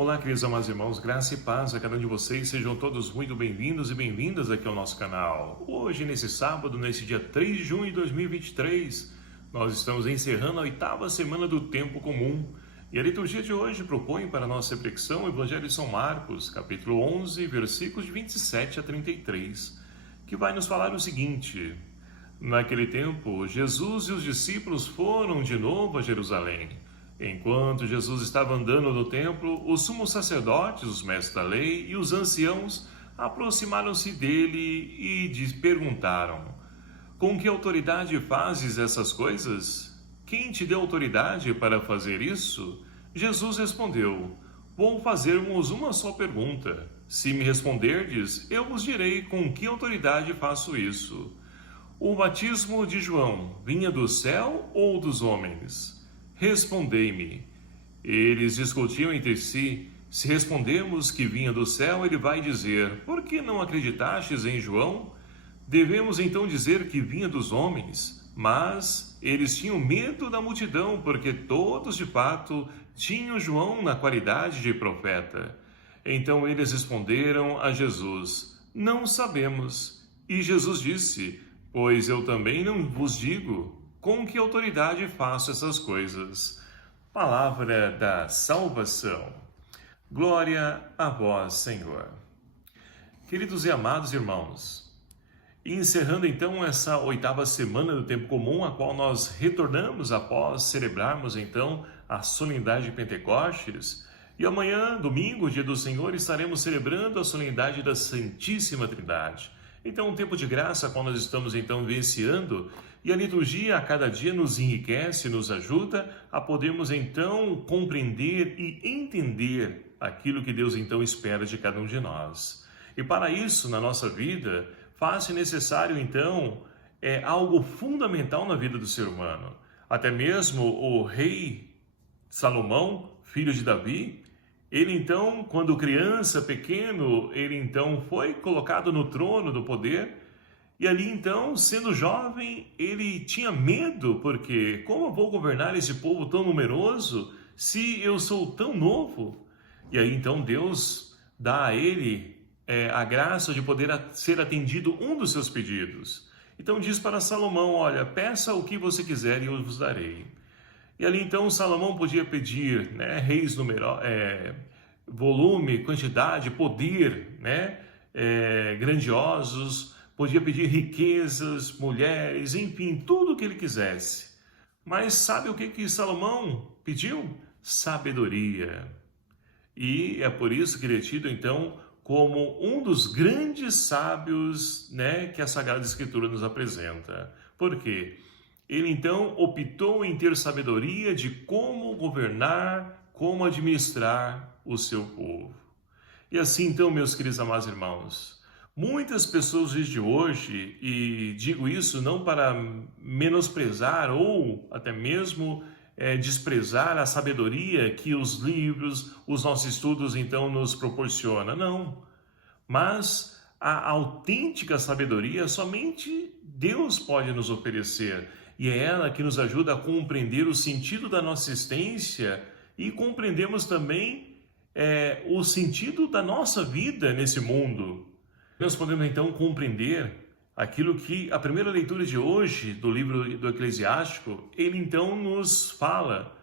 Olá, queridos amados irmãos, graça e paz a cada um de vocês, sejam todos muito bem-vindos e bem-vindas aqui ao nosso canal. Hoje, nesse sábado, nesse dia 3 de junho de 2023, nós estamos encerrando a 8ª semana do Tempo Comum. E a liturgia de hoje propõe para a nossa reflexão o Evangelho de São Marcos, capítulo 11, versículos de 27 a 33, que vai nos falar o seguinte: naquele tempo, Jesus e os discípulos foram de novo a Jerusalém. Enquanto Jesus estava andando no templo, os sumos sacerdotes, os mestres da lei e os anciãos aproximaram-se dele e lhe perguntaram: com que autoridade fazes essas coisas? Quem te deu autoridade para fazer isso? Jesus respondeu: vou fazer-vos uma só pergunta. Se me responderdes, eu vos direi com que autoridade faço isso. O batismo de João vinha do céu ou dos homens? Respondei-me. Eles discutiam entre si. Se respondemos que vinha do céu, ele vai dizer: por que não acreditastes em João? Devemos então dizer que vinha dos homens? Mas eles tinham medo da multidão, porque todos de fato tinham João na qualidade de profeta. Então eles responderam a Jesus: não sabemos. E Jesus disse: pois eu também não vos digo com que autoridade faço essas coisas. Palavra da salvação. Glória a vós, Senhor. Queridos e amados irmãos, encerrando então essa 8ª semana do Tempo Comum, a qual nós retornamos após celebrarmos então a solenidade de Pentecostes, e amanhã, domingo, dia do Senhor, estaremos celebrando a solenidade da Santíssima Trindade. Então, um tempo de graça, qual nós estamos então vivenciando, e a liturgia a cada dia nos enriquece, nos ajuda a podermos então compreender e entender aquilo que Deus então espera de cada um de nós. E para isso, na nossa vida, faz-se necessário então algo fundamental na vida do ser humano. Até mesmo o rei Salomão, filho de Davi, ele então, quando criança, pequeno, ele então foi colocado no trono do poder. E ali então, sendo jovem, ele tinha medo, porque como eu vou governar esse povo tão numeroso se eu sou tão novo? E aí então Deus dá a ele a graça de poder ser atendido um dos seus pedidos. Então diz para Salomão: olha, peça o que você quiser e eu vos darei. E ali então Salomão podia pedir reis volume, quantidade, poder, grandiosos, podia pedir riquezas, mulheres, enfim, tudo o que ele quisesse. Mas sabe o que Salomão pediu? Sabedoria. E é por isso que ele é tido então como um dos grandes sábios que a Sagrada Escritura nos apresenta. Por quê? Ele então optou em ter sabedoria de como governar, como administrar o seu povo. E assim então, meus queridos amados irmãos, muitas pessoas de hoje, e digo isso não para menosprezar ou até mesmo desprezar a sabedoria que os livros, os nossos estudos então nos proporcionam, não. Mas a autêntica sabedoria somente Deus pode nos oferecer. E é ela que nos ajuda a compreender o sentido da nossa existência e compreendemos também o sentido da nossa vida nesse mundo. Nós podemos então compreender aquilo que a primeira leitura de hoje do livro do Eclesiástico, ele então nos fala.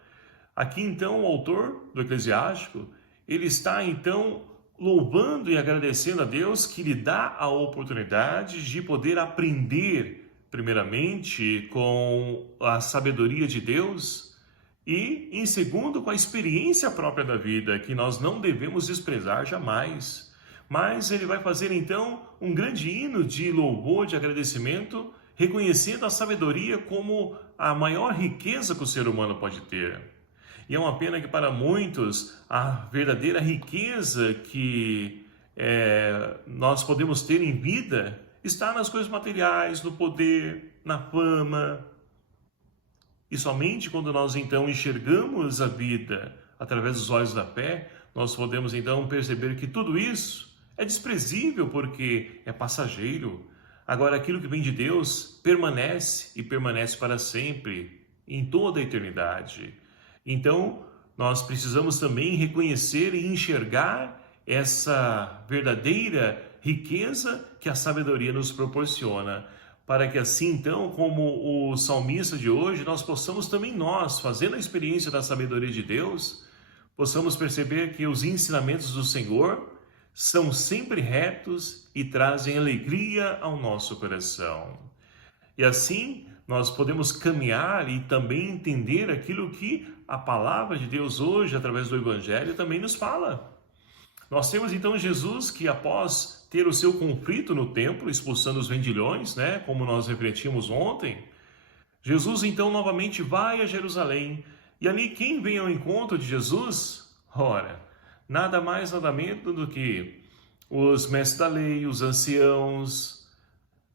Aqui então o autor do Eclesiástico, ele está então louvando e agradecendo a Deus que lhe dá a oportunidade de poder aprender primeiramente com a sabedoria de Deus e, em segundo, com a experiência própria da vida, que nós não devemos desprezar jamais. Mas ele vai fazer então um grande hino de louvor, de agradecimento, reconhecendo a sabedoria como a maior riqueza que o ser humano pode ter. E é uma pena que para muitos a verdadeira riqueza que nós podemos ter em vida está nas coisas materiais, no poder, na fama. E somente quando nós então enxergamos a vida através dos olhos da fé, nós podemos então perceber que tudo isso é desprezível porque é passageiro. Agora aquilo que vem de Deus permanece e permanece para sempre, em toda a eternidade. Então, nós precisamos também reconhecer e enxergar essa verdadeira riqueza que a sabedoria nos proporciona, para que assim então, como o salmista de hoje, nós possamos também nós, fazendo a experiência da sabedoria de Deus, possamos perceber que os ensinamentos do Senhor são sempre retos e trazem alegria ao nosso coração. E assim nós podemos caminhar e também entender aquilo que a palavra de Deus hoje, através do Evangelho, também nos fala. Nós temos então Jesus que, após ter o seu conflito no templo, expulsando os vendilhões, né, como nós refletimos ontem, Jesus então novamente vai a Jerusalém. E ali quem vem ao encontro de Jesus? Ora, nada mais, nada menos do que os mestres da lei, os anciãos,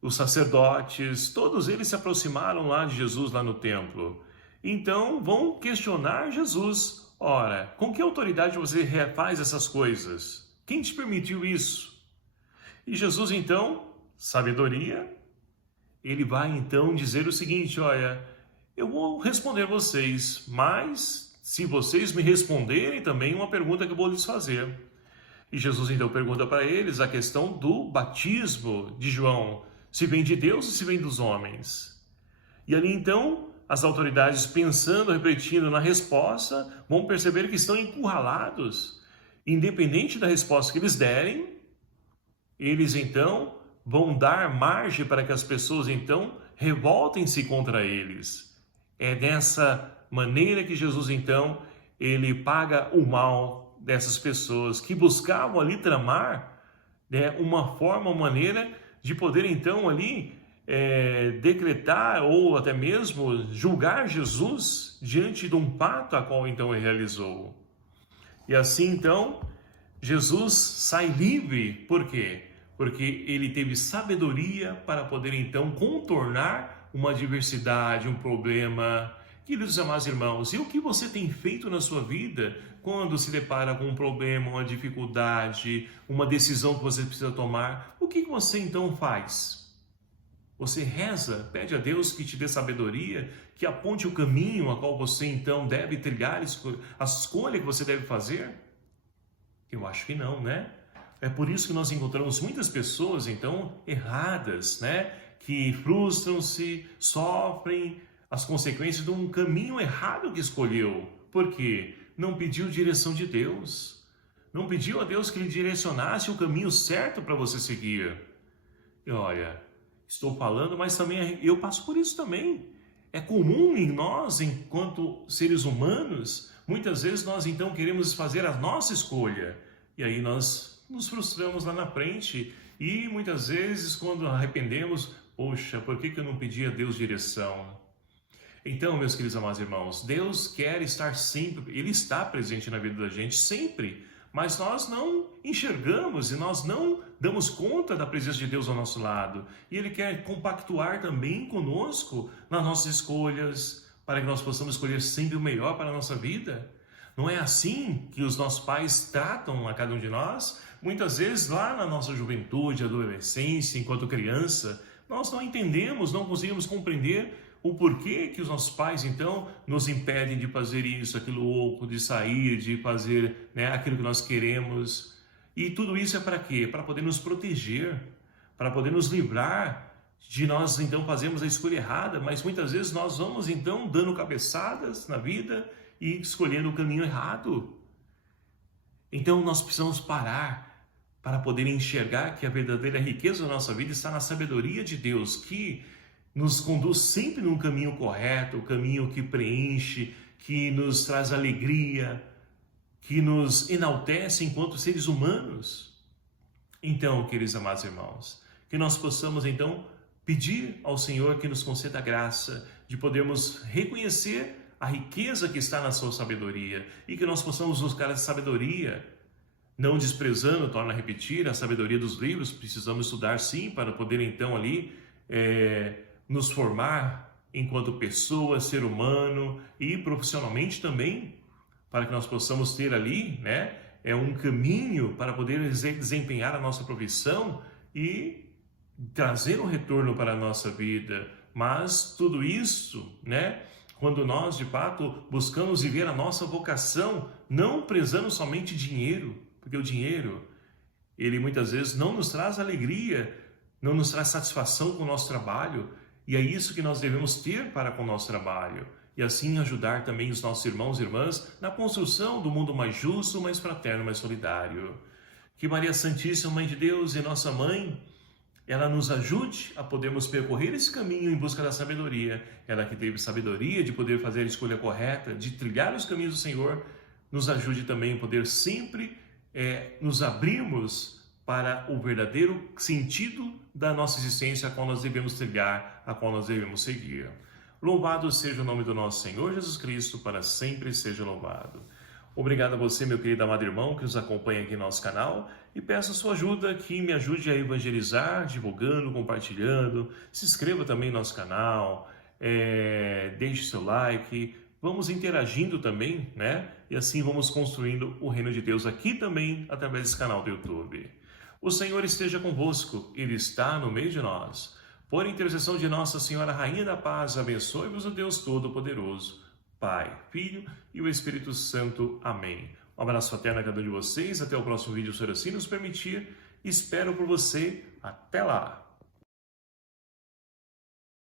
os sacerdotes, todos eles se aproximaram lá de Jesus, lá no templo. Então vão questionar Jesus. Ora, com que autoridade você faz essas coisas? Quem te permitiu isso? E Jesus então, sabedoria, ele vai então dizer o seguinte: olha, eu vou responder vocês, mas se vocês me responderem também uma pergunta que eu vou lhes fazer. E Jesus então pergunta para eles a questão do batismo de João, se vem de Deus ou se vem dos homens. E ali então, as autoridades, pensando, refletindo na resposta, vão perceber que estão encurralados. Independente da resposta que eles derem, eles então vão dar margem para que as pessoas então revoltem-se contra eles. É dessa maneira que Jesus então, ele paga o mal dessas pessoas que buscavam ali tramar, né, uma forma, uma maneira de poder então ali decretar ou até mesmo julgar Jesus diante de um pacto a qual então ele realizou. E assim então Jesus sai livre. Por quê? Porque ele teve sabedoria para poder então contornar uma adversidade, um problema. Queridos amados irmãos, e o que você tem feito na sua vida quando se depara com um problema, uma dificuldade, uma decisão que você precisa tomar? O que você então faz? Você reza, pede a Deus que te dê sabedoria, que aponte o caminho a qual você então deve trilhar, a escolha que você deve fazer? Eu acho que não, né? É por isso que nós encontramos muitas pessoas então erradas, né? Que frustram-se, sofrem as consequências de um caminho errado que escolheu. Por quê? Não pediu direção de Deus. Não pediu a Deus que lhe direcionasse o caminho certo para você seguir. E olha, estou falando, mas também eu passo por isso também. É comum em nós, enquanto seres humanos, muitas vezes nós então queremos fazer a nossa escolha. E aí nós nos frustramos lá na frente. E muitas vezes, quando arrependemos, poxa, por que eu não pedi a Deus direção? Então, meus queridos amados irmãos, Deus quer estar sempre, Ele está presente na vida da gente sempre, mas nós não enxergamos e nós não damos conta da presença de Deus ao nosso lado. E Ele quer compactuar também conosco nas nossas escolhas, para que nós possamos escolher sempre o melhor para a nossa vida. Não é assim que os nossos pais tratam a cada um de nós? Muitas vezes, lá na nossa juventude, adolescência, enquanto criança, nós não entendemos, não conseguimos compreender o porquê que os nossos pais, então, nos impedem de fazer isso, aquilo outro, de sair, de fazer, né, aquilo que nós queremos. E tudo isso é para quê? Para poder nos proteger, para poder nos livrar de nós, então, fazermos a escolha errada, mas muitas vezes nós vamos, então, dando cabeçadas na vida e escolhendo o caminho errado. Então, nós precisamos parar para poder enxergar que a verdadeira riqueza da nossa vida está na sabedoria de Deus, que nos conduz sempre num caminho correto, o caminho que preenche, que nos traz alegria, que nos enaltece enquanto seres humanos. Então, queridos amados irmãos, que nós possamos então pedir ao Senhor que nos conceda a graça de podermos reconhecer a riqueza que está na sua sabedoria e que nós possamos buscar essa sabedoria, não desprezando, torno a repetir, a sabedoria dos livros. Precisamos estudar sim para poder então ali nos formar enquanto pessoa, ser humano e profissionalmente também, para que nós possamos ter ali, né, um caminho para poder desempenhar a nossa profissão e trazer um retorno para a nossa vida. Mas tudo isso, né, quando nós, de fato, buscamos viver a nossa vocação, não prezando somente dinheiro, porque o dinheiro, ele muitas vezes não nos traz alegria, não nos traz satisfação com o nosso trabalho, e é isso que nós devemos ter para com o nosso trabalho, e assim ajudar também os nossos irmãos e irmãs na construção do mundo mais justo, mais fraterno, mais solidário. Que Maria Santíssima, Mãe de Deus e nossa Mãe, ela nos ajude a podermos percorrer esse caminho em busca da sabedoria. Ela que teve sabedoria de poder fazer a escolha correta, de trilhar os caminhos do Senhor, nos ajude também a poder sempre nos abrirmos para o verdadeiro sentido da nossa existência, a qual nós devemos trilhar, a qual nós devemos seguir. Louvado seja o nome do nosso Senhor Jesus Cristo, para sempre seja louvado. Obrigado a você, meu querido amado irmão, que nos acompanha aqui no nosso canal, e peço a sua ajuda, que me ajude a evangelizar, divulgando, compartilhando. Se inscreva também no nosso canal, deixe seu like, vamos interagindo também, né? E assim vamos construindo o reino de Deus aqui também, através desse canal do YouTube. O Senhor esteja convosco, Ele está no meio de nós. Por intercessão de Nossa Senhora, Rainha da Paz, abençoe-vos o Deus Todo-Poderoso, Pai, Filho e o Espírito Santo. Amém. Um abraço fraterno a cada um de vocês. Até o próximo vídeo, se assim nos permitir. Espero por você. Até lá!